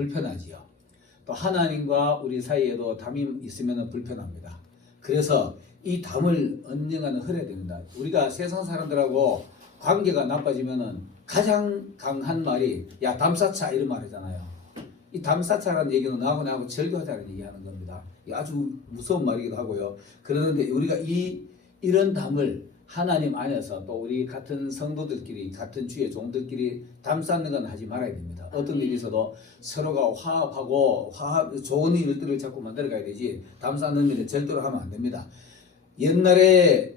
불편하지요. 또 하나님과 우리 사이에도 담이 있으면 불편합니다. 그래서 이 담을 언젠가는 흐려야 됩니다. 우리가 세상 사람들하고 관계가 나빠지면은 가장 강한 말이 야 담쌓자 이런 말이잖아요. 이 담쌓자라는 얘기는 나하고 절교하자는 얘기하는 겁니다. 아주 무서운 말이기도 하고요. 그러는데 우리가 이런 담을 하나님 안에서 또 우리 같은 성도들끼리 같은 주의 종들끼리 담쌓는 건 하지 말아야 됩니다. 어떤 일이 있어도 서로가 화합하고 좋은 일들을 자꾸 만들어가야 되지 담쌓는 일은 절대로 하면 안 됩니다. 옛날에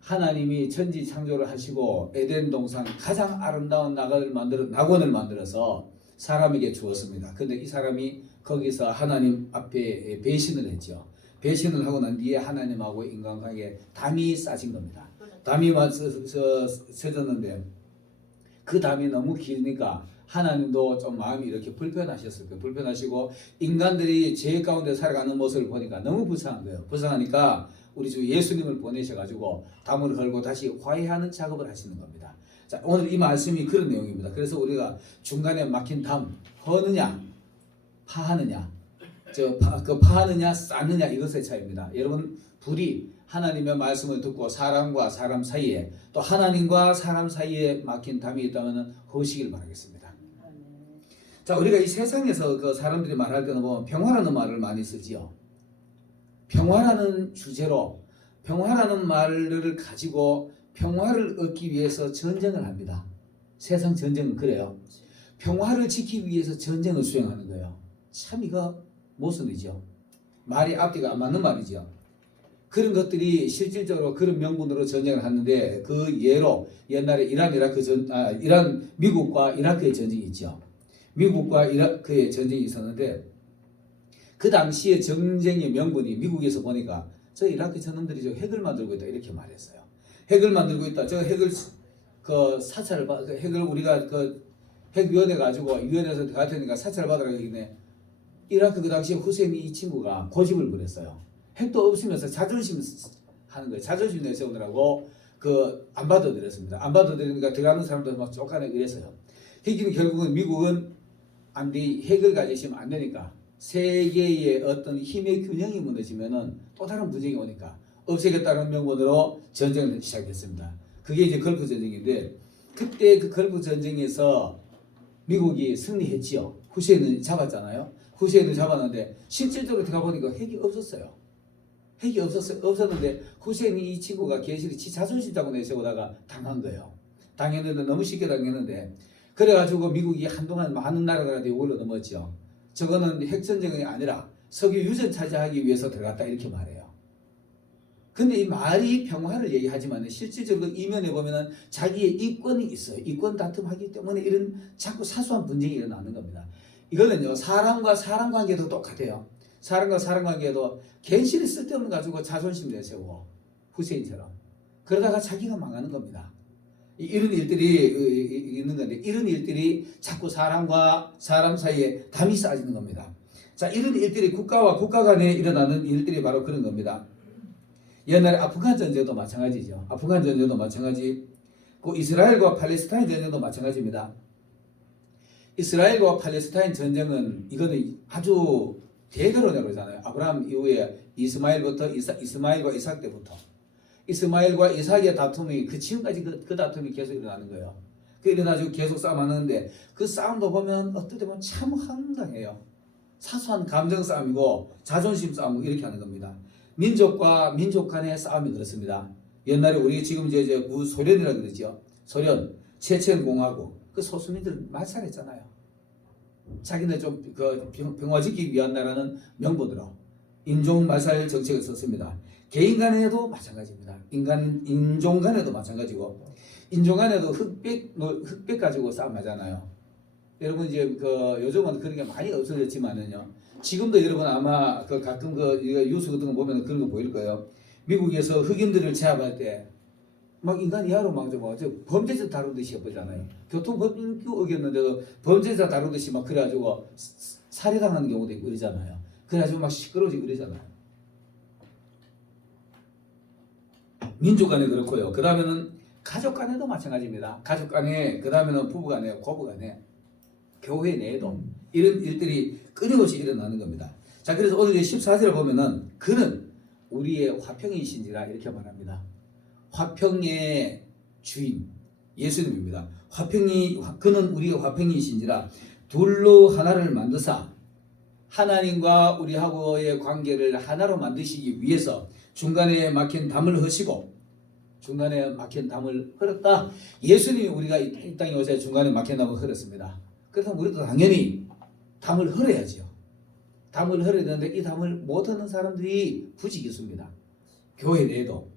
하나님이 천지 창조를 하시고 에덴 동산 가장 아름다운 낙원을 만들어서 사람에게 주었습니다. 그런데 이 사람이 거기서 하나님 앞에 배신을 했죠. 배신을 하고 난 뒤에 하나님하고 인간관계에 담이 쌓인 겁니다. 담이 세졌는데 그 담이 너무 기니까 하나님도 좀 마음이 이렇게 불편하셨을 거예요. 불편하시고 인간들이 죄 가운데 살아가는 모습을 보니까 너무 불쌍한 거예요. 불쌍하니까 우리 주 예수님을 보내셔가지고 담을 걸고 다시 화해하는 작업을 하시는 겁니다. 자, 오늘 이 말씀이 그런 내용입니다. 그래서 우리가 중간에 막힌 담 허느냐 파하느냐 파하느냐 쌓느냐 이것의 차이입니다. 여러분 불이 하나님의 말씀을 듣고 사람과 사람 사이에 또 하나님과 사람 사이에 막힌 담이 있다면 허시길 바라겠습니다. 자, 우리가 이 세상에서 그 사람들이 말할 때는 보면 평화라는 말을 많이 쓰지요. 평화라는 주제로 평화라는 말을 가지고 평화를 얻기 위해서 전쟁을 합니다. 세상 전쟁은 그래요. 평화를 지키기 위해서 전쟁을 수행하는 거예요. 참 이거 모순이죠. 말이 앞뒤가 안 맞는 말이죠. 그런 것들이 실질적으로 그런 명분으로 전쟁을 하는데 그 예로 옛날에 미국과 이라크의 전쟁이 있죠. 미국과 이라크의 전쟁이 있었는데 그 당시에 전쟁의 명분이 미국에서 보니까 저 이라크 저놈들이 저 핵을 만들고 있다 이렇게 말했어요. 핵을 만들고 있다. 저 핵을 핵을 우리가 핵위원회 가지고 위원회에서 갈 테니까 사찰 받으라고 했네. 이라크 그 당시에 후세인이 이 친구가 고집을 부렸어요. 핵도 없으면서 자존심 하는 거예요. 자존심 내세우느라고 안 받아들였습니다. 안 받아들이니까 들어가는 사람들 막 쫓아내고 이랬어요. 핵은 결국은 미국은 안 돼. 핵을 가지시면 안 되니까 세계의 어떤 힘의 균형이 무너지면은 또 다른 분쟁이 오니까 없애겠다는 명분으로 전쟁을 시작했습니다. 그게 이제 걸프 전쟁인데 그때 그 걸프 전쟁에서 미국이 승리했지요. 후세인을 잡았잖아요. 후세인을 잡았는데 실질적으로 들어가 보니까 핵이 없었어요. 핵이 없었는데 후세인이 이 친구가 계시리 지 자존심 잡고 내세우다가 당한 거예요. 당했는데 너무 쉽게 당했는데 그래가지고 미국이 한동안 많은 나라들한테 욕을 넘었죠. 저거는 핵전쟁이 아니라 석유 유전 차지하기 위해서 들어갔다 이렇게 말해요. 근데 이 말이 평화를 얘기하지만 실질적으로 이면에 보면은 자기의 이권이 있어요. 이권 다툼하기 때문에 이런 자꾸 사소한 분쟁이 일어나는 겁니다. 이거는요 사람과 사람 관계도 똑같아요. 사람과 사람 관계도 괜시리 쓸데없는 가지고 자존심 내세우고 후세인처럼 그러다가 자기가 망하는 겁니다. 이런 일들이 있는 건데 이런 일들이 자꾸 사람과 사람 사이에 담이 쌓이는 겁니다. 자, 이런 일들이 국가와 국가 간에 일어나는 일들이 바로 그런 겁니다. 옛날에 아프간 전쟁도 마찬가지죠. 아프간 전쟁도 마찬가지. 그 이스라엘과 팔레스타인 전쟁도 마찬가지입니다. 이스라엘과 팔레스타인 전쟁은 이거는 아주 대대로 내려오잖아요. 아브라함 이후에 이스마엘과 이삭 때부터. 이스마엘과 이삭의 다툼이 지금까지 그 다툼이 계속 일어나는 거예요. 그 일어나지고 계속 싸움하는데 그 싸움도 보면 어떨 때 보면 참 황당해요. 사소한 감정 싸움이고 자존심 싸움 이렇게 하는 겁니다. 민족과 민족 간의 싸움이 그렇습니다. 옛날에 우리 지금 이제 소련이라고 그러죠. 소련, 체첸 공화국 그 소수민들 말살했잖아요. 자기네 좀 평화 지키기 위한 나라는 명분으로 인종 말살 정책을 썼습니다. 개인 간에도 마찬가지입니다. 인종 간에도 마찬가지고 인종 간에도 흑백 가지고 싸움하잖아요. 여러분 이제 요즘은 그런 게 많이 없어졌지만은요. 지금도 여러분 아마 가끔 뉴스 같은 거 보면 그런 거 보일 거예요. 미국에서 흑인들을 제압할 때 막 인간 이하로 막 범죄자 다루듯이 해보잖아요. 교통법규 어겼는데도 범죄자 다루듯이 막 그래가지고 살해당하는 경우도 있고 그러잖아요. 그래가지고 막 시끄러워지고 그러잖아요. 민족 간에 그렇고요. 그 다음에는 가족 간에도 마찬가지입니다. 가족 간에, 그 다음에는 부부 간에, 고부 간에, 교회 내에도 이런 일들이 끊임없이 일어나는 겁니다. 자, 그래서 오늘 14절을 보면은 그는 우리의 화평이신지라 이렇게 말합니다. 화평의 주인 예수님입니다. 그는 우리의 화평이신지라 둘로 하나를 만드사 하나님과 우리하고의 관계를 하나로 만드시기 위해서 중간에 막힌 담을 허시고 중간에 막힌 담을 흘렀다. 예수님이 우리가 이 땅에 오셔서 중간에 막힌 담을 흘렀습니다. 그렇다면 우리도 당연히 담을 흘려야죠. 담을 흘려야 되는데 이 담을 못 흐는 사람들이 부지 있습니다. 교회 내에도.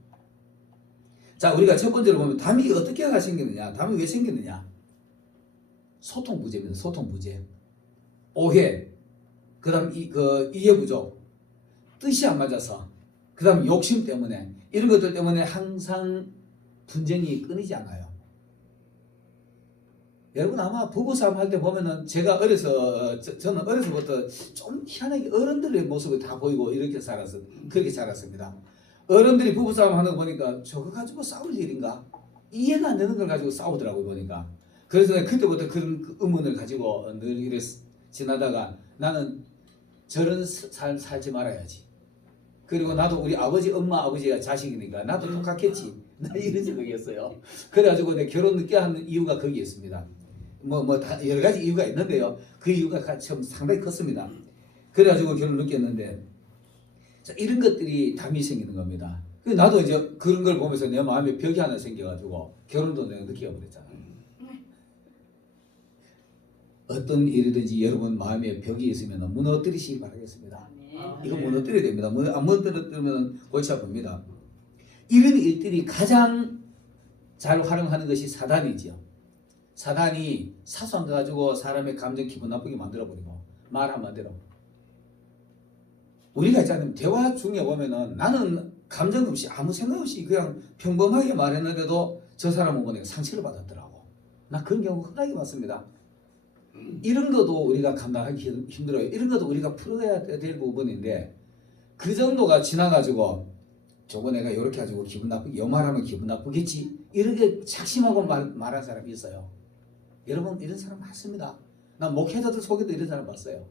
자, 우리가 첫 번째로 보면 담이 어떻게 생겼느냐? 담이 왜 생겼느냐? 소통 부재입니다. 소통 부재. 오해. 그다음 이해 부족. 뜻이 안 맞아서. 그다음 욕심 때문에. 이런 것들 때문에 항상 분쟁이 끊이지 않아요. 여러분 아마 부부싸움 할 때 보면은 제가 저는 어려서부터 좀 희한하게 어른들의 모습을 다 보이고 그렇게 자랐습니다. 어른들이 부부싸움 하는 거 보니까 저거 가지고 싸울 일인가? 이해가 안 되는 걸 가지고 싸우더라고요, 보니까. 그래서 그때부터 그런 의문을 가지고 늘 이렇게 지나다가 나는 저런 삶 살지 말아야지. 그리고 나도 우리 아버지, 엄마, 아버지가 자식이니까 나도 똑같겠지. 나 이런 생각이었어요. 그래가지고 내 결혼 늦게 하는 이유가 거기에 있습니다. 다 여러 가지 이유가 있는데요. 그 이유가 참 상당히 컸습니다. 그래가지고 결혼 늦게 했는데, 자, 이런 것들이 담이 생기는 겁니다. 그래서 나도 이제 그런 걸 보면서 내 마음에 벽이 하나 생겨가지고 결혼도 내가 늦게 해버렸잖아요. 어떤 일이든지 여러분 마음에 벽이 있으면 무너뜨리시기 바라겠습니다. 이거 무너뜨려야 됩니다. 안 무너뜨리면 골치 아픕니다. 이런 일들이 가장 잘 활용하는 것이 사단이죠. 사단이 사소한 거 가지고 사람의 감정 기분 나쁘게 만들어버리고 말 한마디로. 우리가 있잖아요. 대화 중에 보면은 나는 감정 없이 아무 생각 없이 그냥 평범하게 말했는데도 저 사람은 보니까 상처를 받았더라고. 나 그런 경우 흔하게 봤습니다. 이런 것도 우리가 감당하기 힘들어요. 이런 것도 우리가 풀어야 될 부분인데 그 정도가 지나가지고 저거 내가 이렇게 가지고 기분 나쁘게 요 말하면 기분 나쁘겠지 이렇게 작심하고 말한 사람이 있어요. 여러분 이런 사람 많습니다. 나 목회자들 속에도 이런 사람 봤어요.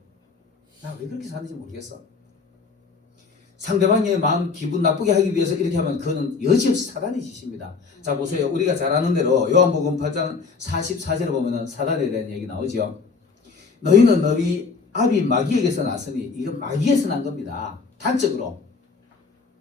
나 왜 그렇게 사는지 모르겠어. 상대방의 마음 기분 나쁘게 하기 위해서 이렇게 하면 그거는 여지없이 사단의 짓입니다. 자 보세요. 우리가 잘 아는 대로 요한복음 8장 44절에 보면 사단에 대한 얘기 나오죠. 너희는 너희 아비 마귀에게서 났으니 이건 마귀에서 난 겁니다. 단적으로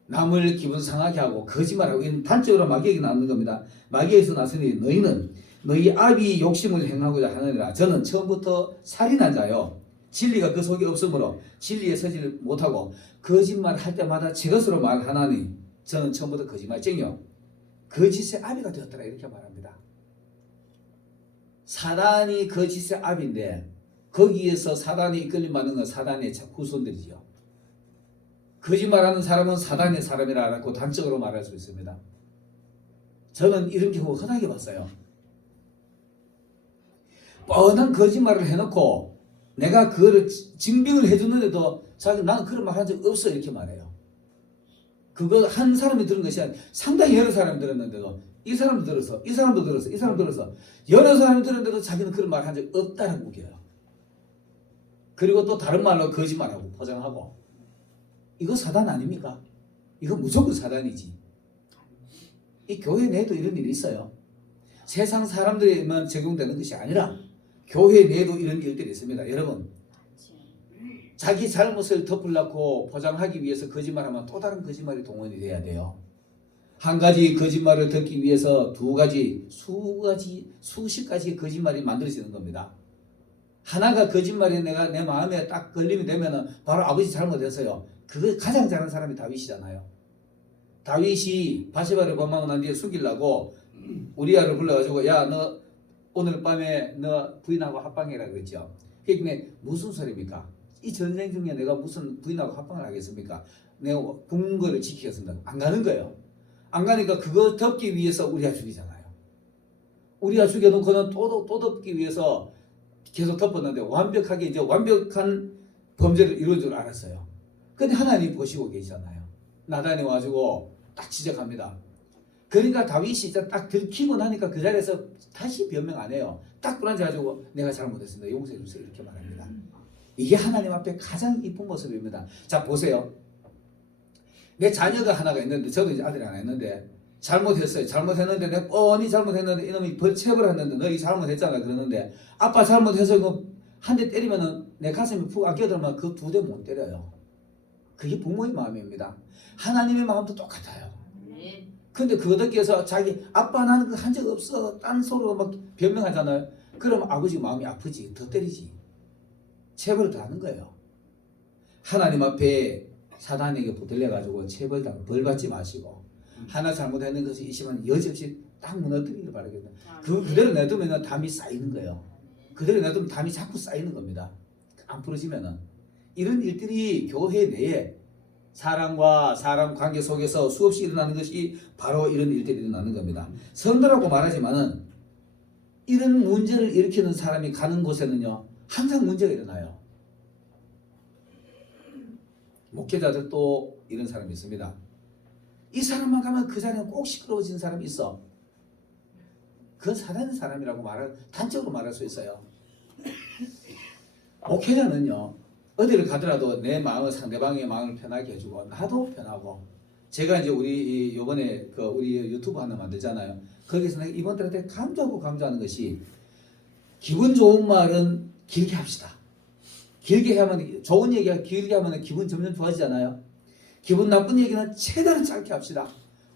남을 기분 상하게 하고 거짓말하고 이건 단적으로 마귀에게 나는 겁니다. 마귀에게서 났으니 너희는 너희 아비 욕심을 행하고자 하느니라. 저는 처음부터 살인한 자요. 진리가 그 속에 없으므로 진리에 서지를 못하고 거짓말 할 때마다 제 것으로 말하나니 저는 처음부터 거짓말쟁이요. 거짓의 아비가 되었더라 이렇게 말합니다. 사단이 거짓의 아비인데 거기에서 사단이 이끌림 받는 건 사단의 후손들이죠. 거짓말하는 사람은 사단의 사람이라고 단적으로 말할 수 있습니다. 저는 이런 경우 흔하게 봤어요. 뻔한 거짓말을 해놓고 내가 그거를 증빙을 해주는데도 자기 나는 그런 말 한 적 없어 이렇게 말해요. 그거 한 사람이 들은 것이 아니라 상당히 여러 사람이 들었는데도 이 사람도 들었어, 이 사람도 들었어, 이 사람도 들었어 여러 사람이 들었는데도 자기는 그런 말 한 적 없다라고 우겨요. 그리고 또 다른 말로 거짓말하고 포장하고 이거 사단 아닙니까? 이거 무조건 사단이지. 이 교회 내에도 이런 일이 있어요. 세상 사람들에만 적용되는 것이 아니라 교회 내에도 이런 일들이 있습니다. 여러분 자기 잘못을 덮으려고 포장하기 위해서 거짓말하면 또 다른 거짓말이 동원이 돼야 돼요. 한 가지 거짓말을 듣기 위해서 두 가지, 수십 가지의 거짓말이 만들어지는 겁니다. 하나가 거짓말이 내가 내 마음에 딱 걸림이 되면은 바로 아버지 잘못했어요. 그거 가장 잘하는 사람이 다윗이잖아요. 다윗이 바세바를 범하고 난 뒤에 죽이려고 우리아를 불러가지고 야 너 오늘 밤에 너 부인하고 합방해라 그랬죠. 그러니까 무슨 소리입니까? 이 전쟁 중에 내가 무슨 부인하고 합방을 하겠습니까? 내가 궁거를 지키겠습니다. 안 가는 거예요. 안 가니까 그거 덮기 위해서 우리아 죽이잖아요. 우리아 죽여놓고는 또 덮기 위해서 계속 덮었는데 완벽하게 이제 완벽한 범죄를 이룰 줄 알았어요. 근데 하나님 보시고 계시잖아요. 나단이 와가지고 딱 지적합니다. 그러니까 다윗이 딱 들키고 나니까 그 자리에서 다시 변명 안 해요. 딱 불안해가지고 내가 잘못했습니다. 용서해 주세요. 이렇게 말합니다. 이게 하나님 앞에 가장 이쁜 모습입니다. 자 보세요. 내 자녀가 하나가 있는데 저도 이제 아들이 하나 있는데 잘못했어요. 잘못했는데 내가 뻔히 잘못했는데 이놈이 벌체벌 했는데 너희 잘못했잖아 그러는데 아빠 잘못해서 한 대 때리면은 내 가슴이 푹 아껴들면 그 두 대 못 때려요. 그게 부모의 마음입니다. 하나님의 마음도 똑같아요. 근데 그것께서 자기 아빠 나는 그 한 적 없어 딴 소리로 막 변명하잖아요. 그럼 아버지 마음이 아프지 더 때리지. 체벌을 다 하는 거예요. 하나님 앞에 사단에게 붙들려가지고 체벌당 벌 받지 마시고 하나 잘못했는 것이 있으면 여지없이 딱 무너뜨리길 바라겠다. 그대로 놔두면 담이 쌓이는 거예요. 그대로 놔두면 담이 자꾸 쌓이는 겁니다. 안 풀어지면은 이런 일들이 교회 내에 사람과 사람 관계 속에서 수없이 일어나는 것이 바로 이런 일들이 일어나는 겁니다. 성도라고 말하지만은 이런 문제를 일으키는 사람이 가는 곳에는요 항상 문제가 일어나요. 목회자들도 이런 사람이 있습니다. 이 사람만 가면 그 자리는 꼭 시끄러워지는 사람이 있어. 그건 사단의 사람이라고 단적으로 말할 수 있어요. 목회자는요 어디를 가더라도 내 마음을 상대방의 마음을 편하게 해주고 나도 편하고 제가 이제 우리 요번에 우리 유튜브 하나 만들잖아요. 거기서 내가 이분들한테 강조하는 것이 기분 좋은 말은 길게 합시다. 길게 하면 좋은 얘기가 길게 하면 기분 점점 좋아지잖아요. 기분 나쁜 얘기는 최대한 짧게 합시다.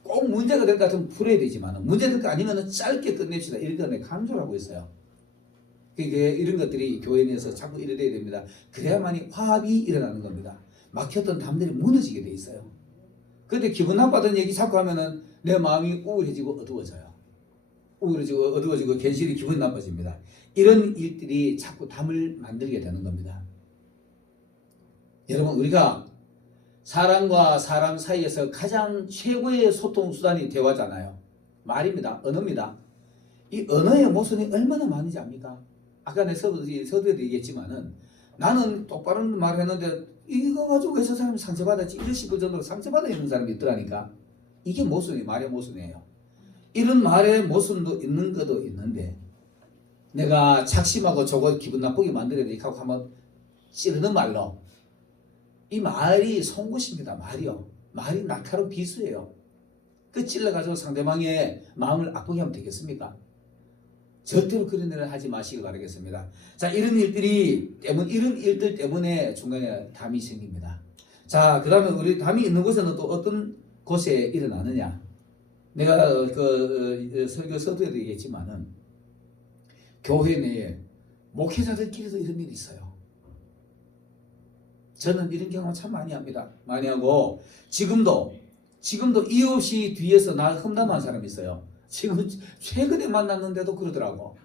꼭 문제가 될 것 같으면 풀어야 되지만 문제될 거 아니면 짧게 끝냅시다. 이런 거 내가 강조를 하고 있어요. 이런 것들이 교회 내에서 자꾸 이래야 됩니다. 그래야만이 화합이 일어나는 겁니다. 막혔던 담들이 무너지게 돼 있어요. 그런데 기분 나빴던 얘기 자꾸 하면은 내 마음이 우울해지고 어두워져요. 우울해지고 어두워지고 괜시리 기분이 나빠집니다. 이런 일들이 자꾸 담을 만들게 되는 겁니다. 여러분 우리가 사람과 사람 사이에서 가장 최고의 소통 수단이 대화잖아요. 말입니다. 언어입니다. 이 언어의 모순이 얼마나 많은지 압니까? 아까 내 서두에도 얘기했지만은 나는 똑바로 말을 했는데 이거 가지고 해서 사람이 상처받았지 이런 식으로 정도로 상처받아 있는 사람이 있더라니까. 이게 모순이 말의 모순이에요. 이런 말의 모순도 있는 것도 있는데 내가 착심하고 저거 기분 나쁘게 만들어야 돼 하고 한번 찌르는 말로 이 말이 송곳입니다. 말이요. 말이 날카로운 비수예요. 그 찔러가지고 상대방의 마음을 아프게 하면 되겠습니까? 절대로 그런 일을 하지 마시길 바라겠습니다. 자, 이런 일들 때문에 중간에 담이 생깁니다. 자, 그 다음에 우리 담이 있는 곳에는 또 어떤 곳에 일어나느냐? 내가 설교 서두에도 얘기했지만은 교회 내에 목회자들끼리도 이런 일이 있어요. 저는 이런 경험 참 많이 합니다. 많이 하고 지금도 이유 없이 뒤에서 나 험담한 사람이 있어요. 지금 최근에 만났는데도 그러더라고.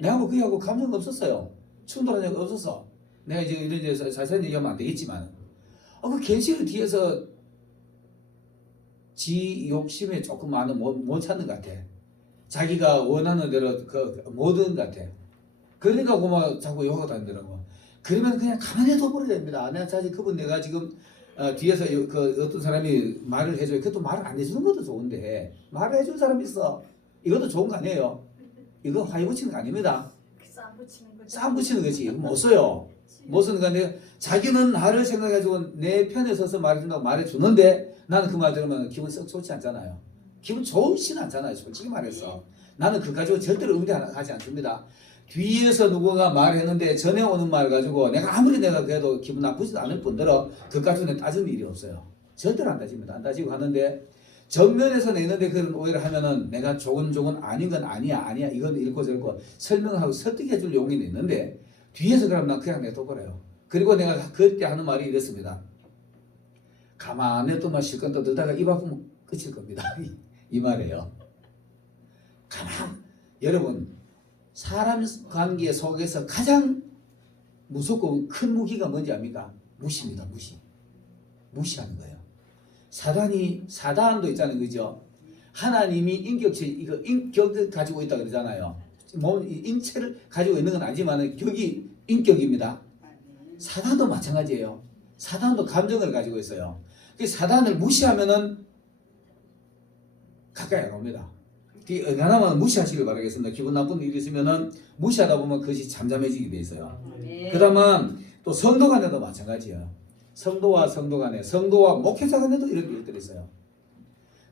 내가 그하고 감정 없었어요. 충돌한 적 없었어. 내가 이제 이런 자세히 얘기하면 안 되겠지만, 그 괜시리 뒤에서 지 욕심에 조금 많은 못 찾는 것 같아. 자기가 원하는 대로 모든 것 같아. 그러니까 막 자꾸 욕하고 다니더라고. 그러면 그냥 가만히 둬버려야 됩니다. 내가 사실 내가 지금 뒤에서 어떤 사람이 말을 해줘요. 그것도 말을 안 해주는 것도 좋은데 말을 해준 사람이 있어. 이것도 좋은 거 아니에요. 이거 화해 붙이는 거 아닙니다. 싸움 붙이는 거지. 못 써요. 못 쓰는 건데 자기는 나를 생각해가지고 내 편에 서서 말해준다고 말해주는데 나는 그 말 들으면 기분 썩 좋지 않잖아요. 기분 좋지는 않잖아요. 솔직히 말해서. 나는 그거 가지고 절대로 응대하지 않습니다. 뒤에서 누군가 말했는데 전에 오는 말 가지고 내가 아무리 내가 그래도 기분 나쁘지도 않을 뿐더러 그까지 따지는 일이 없어요. 절대로 안 따집니다. 안 따지고 하는데 정면에서 내는데 그런 오해를 하면은 내가 조곤조곤 아닌 건 아니야 이건 이렇고 저렇고 설명하고 설득해 줄 용의는 있는데 뒤에서 그러면 난 그냥 내둬버려요. 그리고 내가 그때 하는 말이 이랬습니다. 가만히 또 실컷 떠들다가 입 아프면 끝일 겁니다. 이 말이에요. 여러분 사람 관계 속에서 가장 무섭고 큰 무기가 뭔지 압니까? 무시입니다. 무시하는 거예요. 사단도 있잖아요. 그죠? 하나님이 인격을 가지고 있다 그러잖아요. 인체를 가지고 있는 건 아니지만 격이 인격입니다. 사단도 마찬가지예요. 사단도 감정을 가지고 있어요. 그 사단을 무시하면은 가까이 안 옵니다. 하나만 무시하시길 바라겠습니다. 기분 나쁜 일이 있으면은 무시하다 보면 그것이 잠잠해지게 돼 있어요. 그러면 또 성도 간에도 마찬가지예요. 성도와 성도 간에, 성도와 목회자 간에도 이런 일들이 있어요.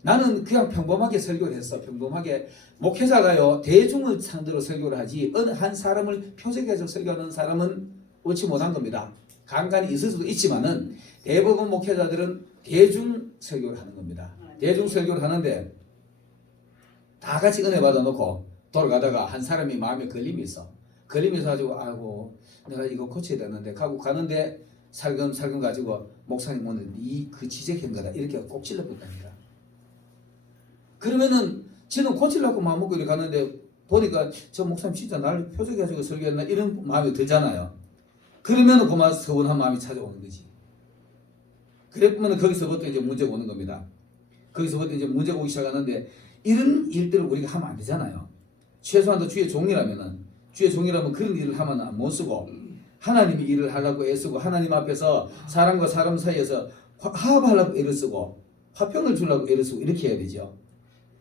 나는 그냥 평범하게 설교를 했어. 평범하게. 목회자가요, 대중을 상대로 설교를 하지 어느 한 사람을 표적해서 설교하는 사람은 옳지 못한 겁니다. 간간히 있을 수도 있지만은 대부분 목회자들은 대중 설교를 하는 겁니다. 대중 설교를 하는데 다 같이 은혜 받아놓고 돌아가다가 한 사람이 마음에 걸림이 있어. 걸림이 있어가지고 아이고 내가 이거 고쳐야 되는데 하고 가는데 살금살금 가지고 목사님 오늘 그 지적한 거다 이렇게 꼭 찔러붙답니다. 그러면은 지는 고치려고 마음먹고 이렇게 가는데 보니까 저 목사님 진짜 나를 표적해가지고 설교했나 이런 마음이 들잖아요. 그러면은 그만 서운한 마음이 찾아오는 거지. 그랬으면 거기서부터 이제 문제가 오는 겁니다. 거기서부터 이제 문제가 오기 시작하는데 이런 일들을 우리가 하면 안 되잖아요. 최소한도 주의 종이라면은 주의 종이라면 그런 일을 하면 못 쓰고 하나님이 일을 하려고 애쓰고 하나님 앞에서 사람과 사람 사이에서 화합하려고 애를 쓰고 화평을 주려고 애를 쓰고 이렇게 해야 되죠.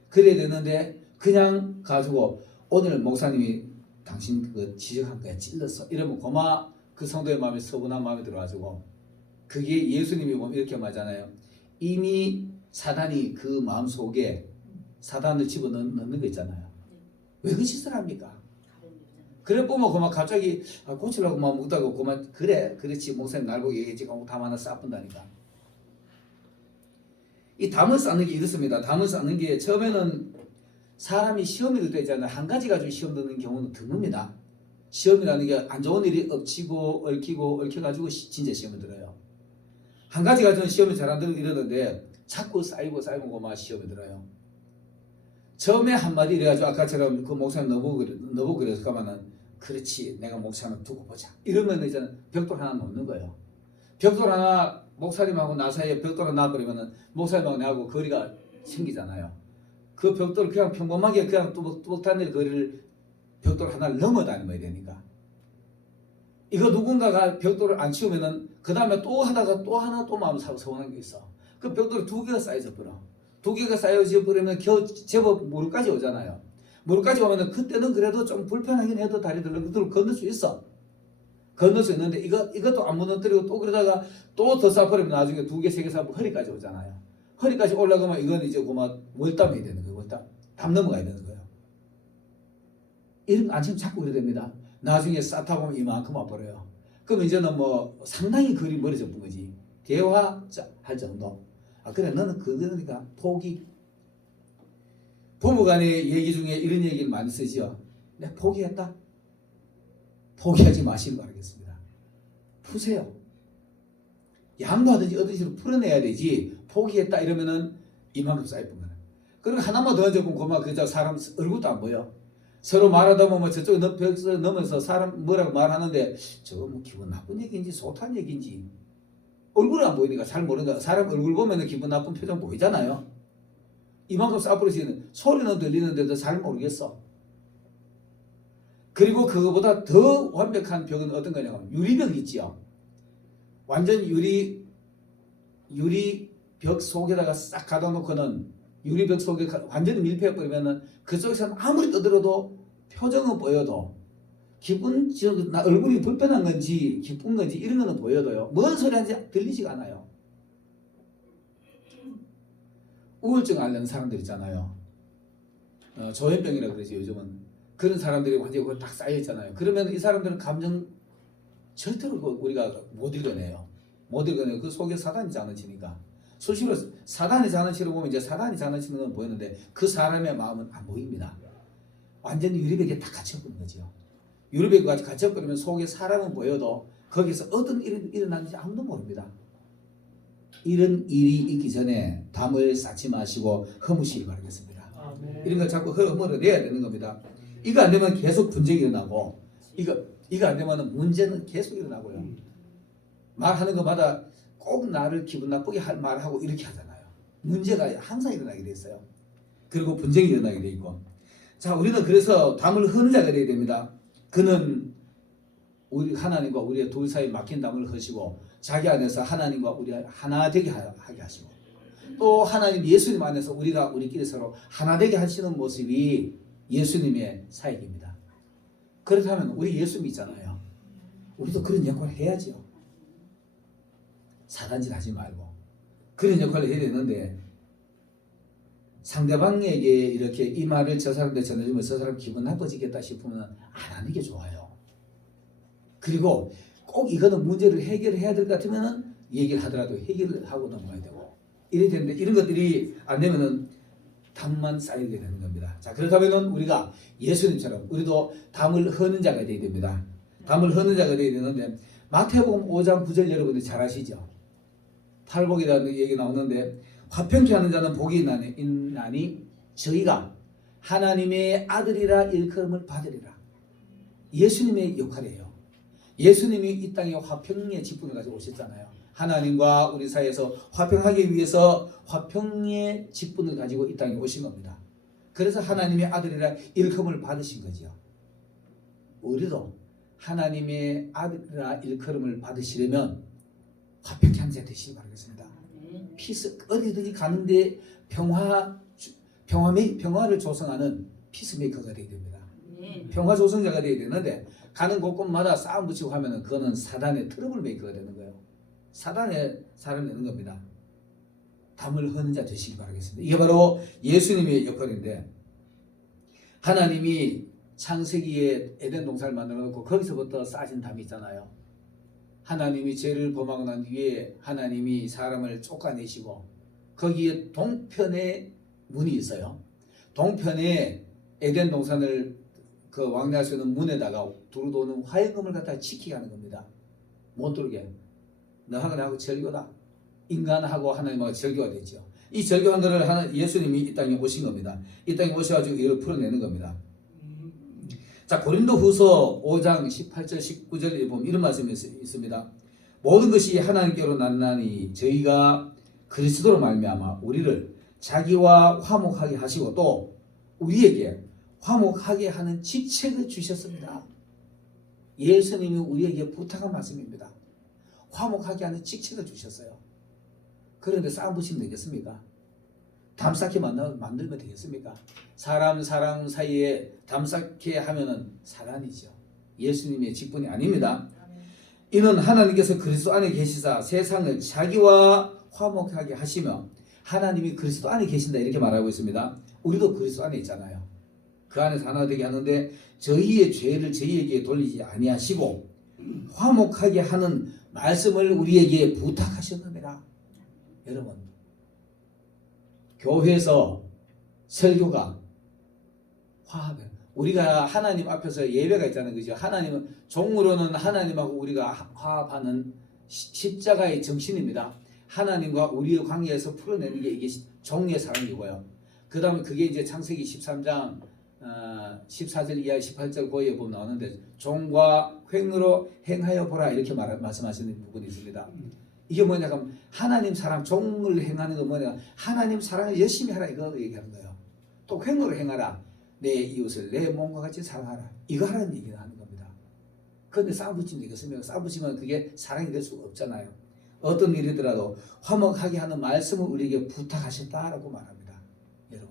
그래야 되는데 그냥 가지고 오늘 목사님이 당신 그 지적한 거에 찔렀어 이러면 고마 그 성도의 마음에 서운한 마음이 들어가지고 그게 예수님이 보면 이렇게 말하잖아요. 이미 사단이 그 마음 속에 사단을 집어넣는 거 있잖아요. 왜 그 짓을 합니까? 그래 보면 그만 갑자기 고치려고 마음 먹다고 그만 그래 그렇지 목사님 날 보고 얘기했지 하고 담 하나 쌓아본다니까. 이 담을 쌓는 게 이렇습니다. 담을 쌓는 게 처음에는 사람이 시험이 들 때 있잖아요. 한 가지 가지고 시험 드는 경우는 드뭅니다. 시험이라는 게 안 좋은 일이 엎치고 얽혀가지고 진짜 시험을 들어요. 한 가지 가지고는 시험이 잘 안 들고 이러는데 자꾸 쌓이고 그만 시험이 들어요. 처음에 한마디 이래가지고 아까처럼 그 목사님 너보고 그래서 가면은 그렇지 내가 목사 하나 두고 보자 이러면 이제 벽돌 하나 놓는 거예요. 벽돌 하나 목사님하고 나 사이에 벽돌 하나 놔버리면은 목사님하고 나하고 거리가 생기잖아요. 그 벽돌을 그냥 평범하게 그냥 뚜벅뚜벅한 거리를 벽돌 하나를 넘어 다녀야 되니까 이거 누군가가 벽돌을 안 치우면은 그 다음에 또 하다가 또 하나 또 마음 서운한 게 있어. 그 벽돌이 두 개가 쌓여져 버려. 두 개가 쌓여져 버리면 제법 무릎까지 오잖아요. 무릎까지 오면은 그때는 그래도 좀 불편하긴 해도 다리 들렁들렁 건널 수 있어. 건널 수 있는데 이것도 안 무너뜨리고 또 그러다가 또 더 쌓아버리면 나중에 두 개, 세 개 쌓으면 허리까지 오잖아요. 허리까지 올라가면 이건 이제 그만 월담해야 되는 거예요. 월담. 담 넘어가야 되는 거예요. 이런 안심 자꾸 그래 됩니다. 나중에 쌓다 보면 이만큼 와버려요. 그럼 이제는 뭐 상당히 거리 멀어져 본 거지. 대화할 정도. 그래 너는 그러니까 포기. 부부간의 얘기 중에 이런 얘기를 많이 쓰죠. 내가 포기했다. 포기하지 마시길 바라겠습니다. 푸세요. 양보하든지 어든지 풀어내야 되지. 포기했다 이러면은 이만큼 쌓일 뿐이야. 그리고 하나만 더 얹어보면 그만 그저 사람 얼굴도 안 보여. 서로 말하다 보면 저쪽에 벽을 넘어서 사람 뭐라고 말하는데 저거 뭐 기분 나쁜 얘기인지 좋다는 얘기인지 얼굴이 안 보이니까 잘 모르니까 사람 얼굴 보면 기분 나쁜 표정 보이잖아요. 이만큼 쌓아버리시는 소리는 들리는데도 잘 모르겠어. 그리고 그거보다 더 완벽한 벽은 어떤 거냐면 유리벽 있지요. 완전 유리벽 속에다가 싹 가둬 놓고는 유리벽 속에 완전히 밀폐해버리면은 그쪽에서는 아무리 떠들어도 표정은 보여도 나 얼굴이 불편한 건지 기쁜 건지 이런 거는 보여도요. 뭔 소리 하는지 들리지가 않아요. 우울증 앓는 사람들 있잖아요. 조현병이라고 그러지 요즘은. 그런 사람들이 완전히 딱 쌓여있잖아요. 그러면 이 사람들은 감정 절대로 우리가 못 읽어내요. 못 읽어내요. 그 속에 사단이 장난치니까. 수시로 사단이 장난치는 보면 이제 사단이 장난치는 건 보이는데 그 사람의 마음은 안 보입니다. 완전히 유리벽에 딱 갇혀버린 거죠. 유리벽에 갇혀버리면 속에 사람은 보여도 거기서 어떤 일이 일어나는지 아무도 모릅니다. 이런 일이 있기 전에 담을 쌓지 마시고 허무시기 바라겠습니다. 아멘. 이런 걸 자꾸 허물어내야 되는 겁니다. 이거 안 되면 계속 분쟁이 일어나고 이거 안 되면 문제는 계속 일어나고요. 말하는 것마다 꼭 나를 기분 나쁘게 할 말하고 이렇게 하잖아요. 문제가 항상 일어나게 돼 있어요. 그리고 분쟁이 일어나게 돼 있고. 자, 우리는 그래서 담을 허는 자가 되어야 됩니다. 그는 우리 하나님과 우리의 둘 사이 막힌 담을 허시고 자기 안에서 하나님과 우리 하나 되게 하게 하시고 또 하나님 예수님 안에서 우리가 우리끼리 서로 하나 되게 하시는 모습이 예수님의 사역입니다. 그렇다면 우리 예수 믿잖아요. 우리도 그런 역할을 해야죠. 사단질 하지 말고 그런 역할을 해야 되는데 상대방에게 이렇게 이 말을 저 사람한테 전해주면 저 사람 기분 나빠지겠다 싶으면 안 하는 게 좋아요. 그리고 꼭 이거는 문제를 해결해야 될 것 같으면은 얘기를 하더라도 해결을 하고 넘어가야 되고 이래야 되는데 이런 것들이 안 되면은 담만 쌓이게 되는 겁니다. 자, 그렇다면은 우리가 예수님처럼 우리도 담을 허는 자가 되어야 됩니다. 담을 허는 자가 되어야 되는데 마태복음 5장 9절 여러분들 잘 아시죠? 팔복이라는 얘기 나오는데 화평케 하는 자는 복이 있나니 저희가 하나님의 아들이라 일컬음을 받으리라. 예수님의 역할이에요. 예수님이 이 땅에 화평의 직분을 가지고 오셨잖아요. 하나님과 우리 사이에서 화평하기 위해서 화평의 직분을 가지고 이 땅에 오신 겁니다. 그래서 하나님의 아들이라 일컬음을 받으신 거죠. 우리도 하나님의 아들이라 일컬음을 받으시려면 화평케 하는 자 되시기 바라겠습니다. 피스 어디든지 가는데 평화를 조성하는 피스메이커가 되어야 됩니다. 평화 조성자가 되어야 되는데 가는 곳곳마다 싸움 붙이고 하면은 그거는 사단의 트러블 메이커가 되는 거예요. 사단의 사람이 되는 겁니다. 담을 허는 자 되시기 바라겠습니다. 이게 바로 예수님의 역할인데 하나님이 창세기에 에덴 동산을 만들어 놓고 거기서부터 쌓아진 담이 있잖아요. 하나님이 죄를 범하고 난 뒤에 하나님이 사람을 쫓아내시고 거기에 동편에 문이 있어요. 동편에 에덴 동산을 그 왕래할 수 있는 문에다가 두루 도는 화형금을 갖다가 지키게 하는 겁니다. 못 들게. 너하고 나하고 절교다. 인간하고 하나님하고 절교가 됐죠. 이 절교한 것을 하는 예수님이 이 땅에 오신 겁니다. 이 땅에 오셔가지고 이걸 풀어내는 겁니다. 자, 고린도후서 5장 18절 19절에 보면 이런 말씀이 있습니다. 모든 것이 하나님께로 났나니 저희가 그리스도로 말미암아 우리를 자기와 화목하게 하시고 또 우리에게 화목하게 하는 직책을 주셨습니다. 예수님이 우리에게 부탁한 말씀입니다. 화목하게 하는 직책을 주셨어요. 그런데 싸움 붙이면 되겠습니까? 담 쌓게 만들면 되겠습니까? 사람 사이에 담 쌓게 하면은 사단이죠. 예수님의 직분이 아닙니다. 이는 하나님께서 그리스도 안에 계시사 세상을 자기와 화목하게 하시며 하나님이 그리스도 안에 계신다 이렇게 말하고 있습니다. 우리도 그리스도 안에 있잖아요. 그 안에서 하나 되게 하는데 저희의 죄를 저희에게 돌리지 아니하시고 화목하게 하는 말씀을 우리에게 부탁하셨느니라. 여러분, 교회에서 설교가 화합. 우리가 하나님 앞에서 예배가 있잖아요, 그죠? 하나님은 종으로는 하나님하고 우리가 화합하는 십자가의 정신입니다. 하나님과 우리의 관계에서 풀어내는 게 이게 종의 사랑이고요. 그 다음에 그게 이제 창세기 13장 14절 이하 18절 고에 보면 나오는데 종과 횡으로 행하여 보라 이렇게 말씀하시는 부분이 있습니다. 이게 뭐냐 그럼 하나님 사랑 종을 행하는 건 뭐냐 하나님 사랑을 열심히 하라 이거 얘기하는 거예요. 또 횡으로 행하라 내 이웃을 내 몸과 같이 사랑하라 이거 하라는 얘기를 하는 겁니다. 그런데 싸움 붙이면 되겠습니까? 싸움 붙이면 그게 사랑이 될 수가 없잖아요. 어떤 일이더라도 화목하게 하는 말씀을 우리에게 부탁하셨다라고 말합니다. 여러분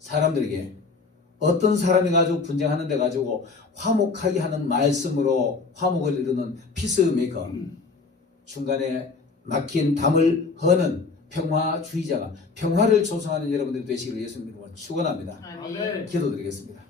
사람들에게 어떤 사람이 가지고 분쟁하는 데 가지고 화목하게 하는 말씀으로 화목을 이루는 피스메이커 중간에 막힌 담을 허는 평화주의자가 평화를 조성하는 여러분들이 되시기를 예수님으로 축원합니다. 기도드리겠습니다.